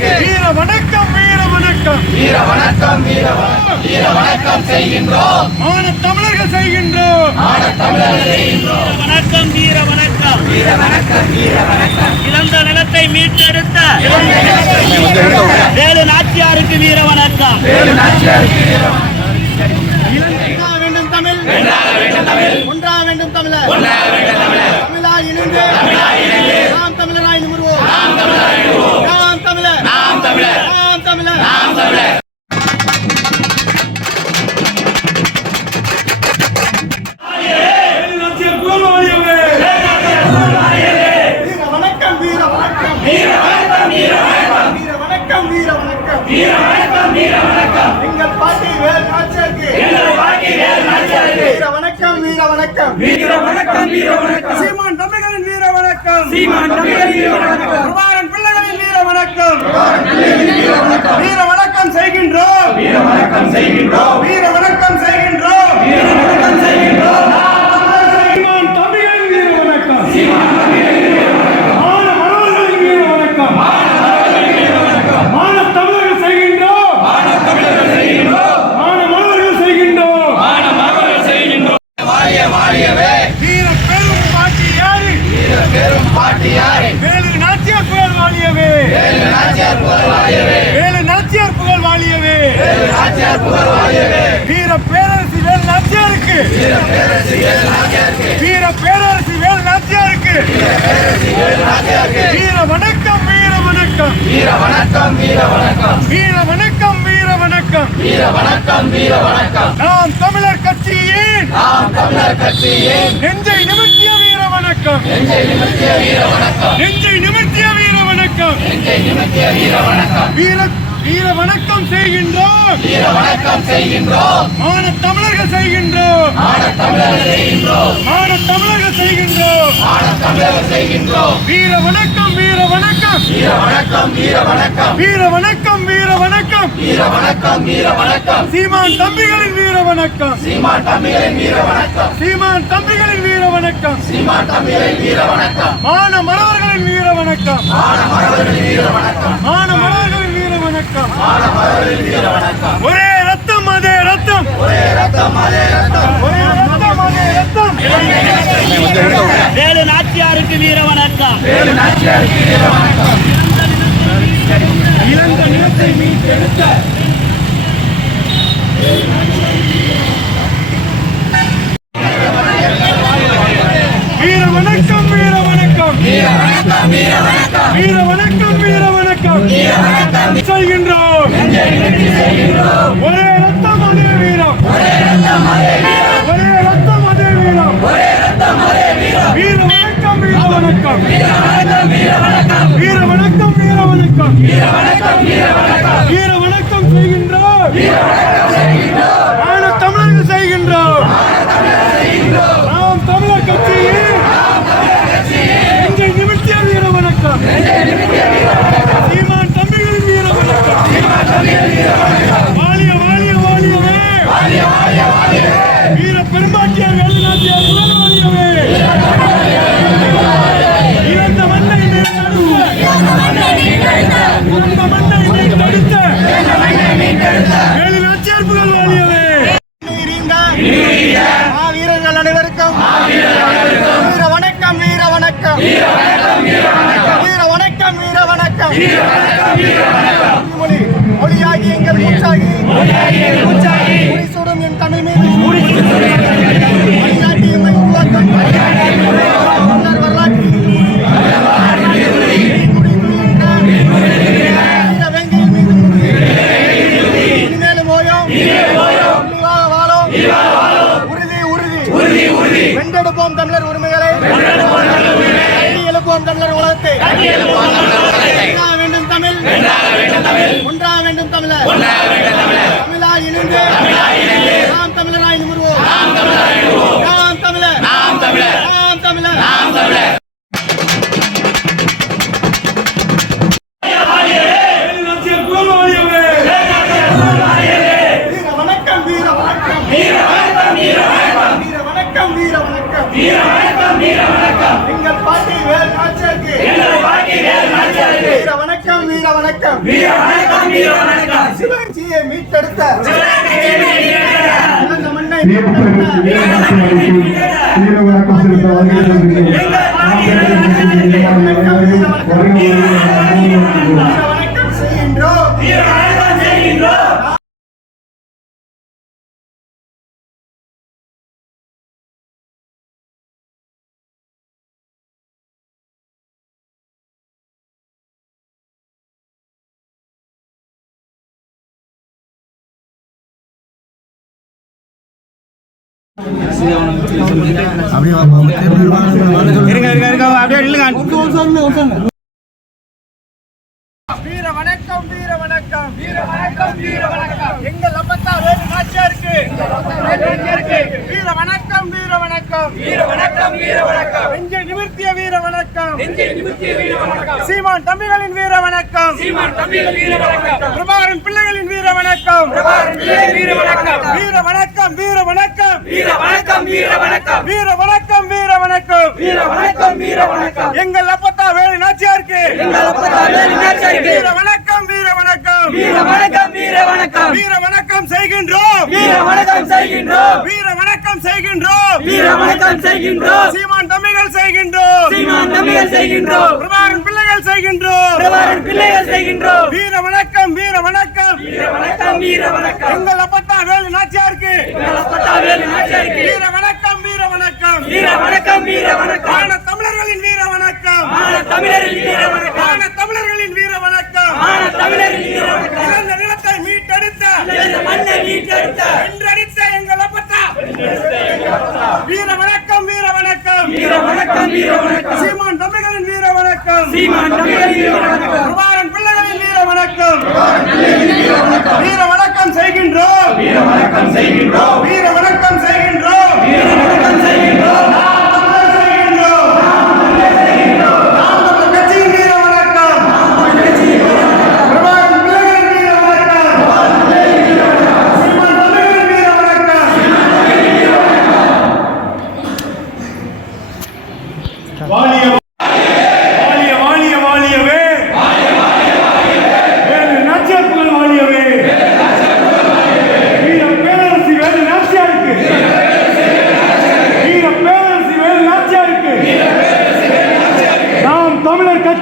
வீர வணக்கம் வீர வணக்கம் வீர வணக்கம் வீர வணக்கம் வீர வணக்கம் செய்கின்றோம். மான தமிழர்கள் செய்கின்றோம். ஆட தமிழர்கள் செய்கின்றோம். வணக்கம் வீர வணக்கம் வீர வணக்கம் வீர வணக்கம் இழந்த நிலத்தை மீட்டெடுத்த வேலு நாச்சியாருக்கு வீர வணக்கம் வேலு நாச்சியாருக்கு வீர வணக்கம் இளங்கா வேண்டும் தமிழ். ஒன்றா வேண்டும் தமிழர். தமிழால் இணைந்து. நாம் தமிழராய் நிமிர்வோம். நாம் தமிழர் வணக்கம் வீர வணக்கம் வீர வணக்கம் சீமான் தம்பிகளின் வீர வணக்கம் சீமான் வணக்கம் வீர வணக்கம் குமாரன் பிள்ளைகளின் வீர வணக்கம் வீர வணக்கம் செய்கின்றோம். வீர வணக்கம் செய்கின்றோம். வீர வணக்கம் செய்கின்றோம். வீர வணக்கம் செய்கின்றோம். பாட்டியாரே வேலு நாச்சியார் புயல் வாழியவே வேலு நாச்சியார் புயல் வாழியவே வீர பேரரசி வேலு நாச்சியாருக்கு வீர வீர பேரரசி நாச்சியாருக்கு வீர வணக்கம் வீர வணக்கம் வீர வணக்கம் வீர வணக்கம் வீர வணக்கம் வீர வணக்கம் வீர வணக்கம் வீர வணக்கம் நாம் தமிழர் கட்சியின் நாம் தமிழர் கட்சியின் நெஞ்சை நிமித்திய வீர வணக்கம் நெஞ்சை நிமித்திய வீர வணக்கம் நெஞ்சை நிமித்திய வீர வணக்கம் நெஞ்சை நிமித்திய வீர வணக்கம் வீர வீர வணக்கம் செய்கின்றோம். வீர வணக்கம் செய்கின்றோம். மான தமிழர்கள் செய்கின்றோம். ஆட தமிழர்கள் செய்கின்றோம். மான தமிழர்கள் செய்கின்றோம். ஆட தமிழர்கள் செய்கின்றோம். வீர வணக்கம் வீர வணக்கம் வீர வணக்கம் வீர வணக்கம் வீர வணக்கம் வீர வணக்கம் வீர வணக்கம் வீர வணக்கம் சீமான் தம்பிகளின் வீர வணக்கம் சீமான் தமிழரின் வீர வணக்கம் சீமான் தம்பிகளின் வீர வணக்கம் சீமான் தமிழரின் வீர வணக்கம் மான மறவர்களின் வீர வணக்கம் ஆட மரபர்களின் வீர வணக்கம் மான மறவர்களின் வீர வணக்கம். ஒரே ரத்தம் அதே ரத்தம். ஒரே ரத்தம் அதே ரத்தம். ஒரே ரத்தம் அதே ரத்தம். வேலு நாச்சியாருக்கு வீர வணக்கம். வேலு நாச்சியாருக்கு வீர வணக்கம். இழந்த நிலத்தை மீட்டெடுத்த வீர வணக்கம் வீர வணக்கம். வீர வணக்கம் வீர வணக்கம். வீர வணக்கம். செய்கின்றார் முடிசூடும் என் கண் மீது வழிகாட்டியமை உருவாக்கும் முன்னர் வரலாற்றில் இனிமேலும் ஓயோம் வாழும் உறுதி உறுதி வென்றெடுப்போம் தமிழர் உலகத்தை வேண்டும் தமிழ் வென்றாக வேண்டும் தமிழ். ஒன்றாக வேண்டும் தமிழர். ஒன்றாக வேண்டும் தமிழர். தமிழாய் இணைந்து. தமிழாய் இணைந்து. நாம் தமிழராய் வீர வணக்கம். வீர வணக்கம் எங்கள் பாட்டி வேறு வணக்கம். வீர வணக்கம் வீர வணக்கம். சிவாஜியை மீட்டெடுத்த. சிறந்த மண்ணை மீட்டெடுத்த வீர வணக்கம் வீர வணக்கம் வீர வணக்கம் வீர வணக்கம் எங்கள் அப்பத்தா வேறு நாச்சியாருக்கு வீர வணக்கம் வீர வணக்கம் வீர வணக்கம் வீர வணக்கம் நெஞ்சை நிமிர்த்திய வீர வணக்கம் நெஞ்சை நிமிர்த்திய வீர வணக்கம் சீமான் தம்பிகளின் வீர வணக்கம் சீமான் தம்பிகளின் வீர வணக்கம் பிரபாகரன் பிள்ளைகளின் வீர வணக்கம் பிரபாகரன் வீர வணக்கம் வீர வணக்கம் வீர வீர வணக்கம் வீர வணக்கம். வீர வணக்கம் வீர வணக்கம். வீர வணக்கம் வீர வணக்கம். எங்கள் அப்பத்தா வேறு நாச்சியாருக்கு. எங்கள் அப்பத்தா வேறு நாச்சியாருக்கு. வீர வணக்கம் வீர வணக்கம். வீர வணக்கம் வீர வணக்கம். வீர வணக்கம் செய்கின்றோம். வீர வணக்கம் செய்கின்றோம். வீர வணக்கம் செய்கின்றோம். வீர வணக்கம் செய்கின்றோம். செய்கின்றோம் சீமான் தம்பிகள் செய்கின்றோம் பிரபாகரன் பிள்ளைகள் செய்கின்றோம் பிரபாகரன் பிள்ளைகள் செய்கின்றோம் வீர வணக்கம் வீர வணக்கம் வீர வணக்கம் வீர வணக்கம் எங்கள் அப்பத்தா வேலு நாச்சியாருக்கு எங்கள் அப்பத்தா வேலு நாச்சியாருக்கு வீர வணக்கம் வீர வணக்கம் வீர வணக்கம் வீர வணக்கம் மான தமிழர்களின் வீர வணக்கம் மான தமிழரின் வீர வணக்கம் தமிழர்களின் வீர வணக்கம் மான தமிழரின் வீர வணக்கம் இழந்த நிலத்தை மீட்டெடுத்த இழந்த மண்ணை மீட்டெடுத்த வென்றடித்த எங்கள் அப்பத்தா வீர வணக்கம் வீர வணக்கம் வீர வணக்கம் வீர வணக்கம். சீமான் தம்பிகளின் வீர வணக்கம். சீமான் தம்பிகளின் வீர வணக்கம். பிள்ளைகளின் வீர வணக்கம். வீர வணக்கம் செய்கின்றோம். வீர வணக்கம் செய்கின்றோம். வீர வணக்கம்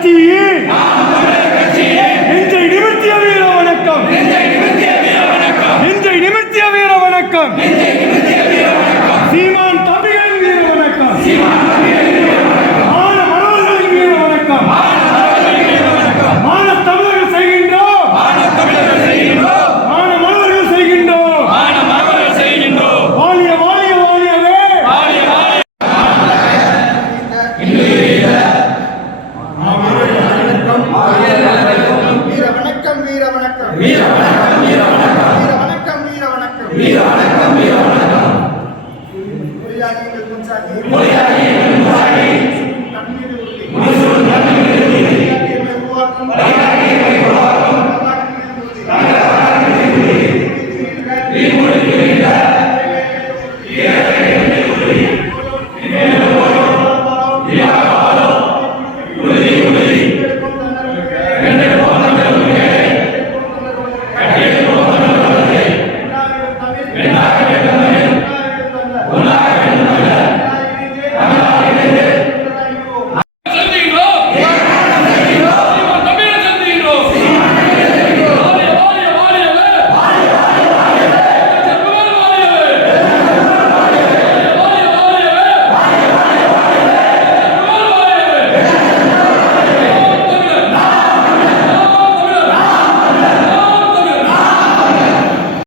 கட்சியின் நெஞ்சை நிமித்திய வீர வணக்கம். நெஞ்சை நிமித்திய வீர வணக்கம். சீமா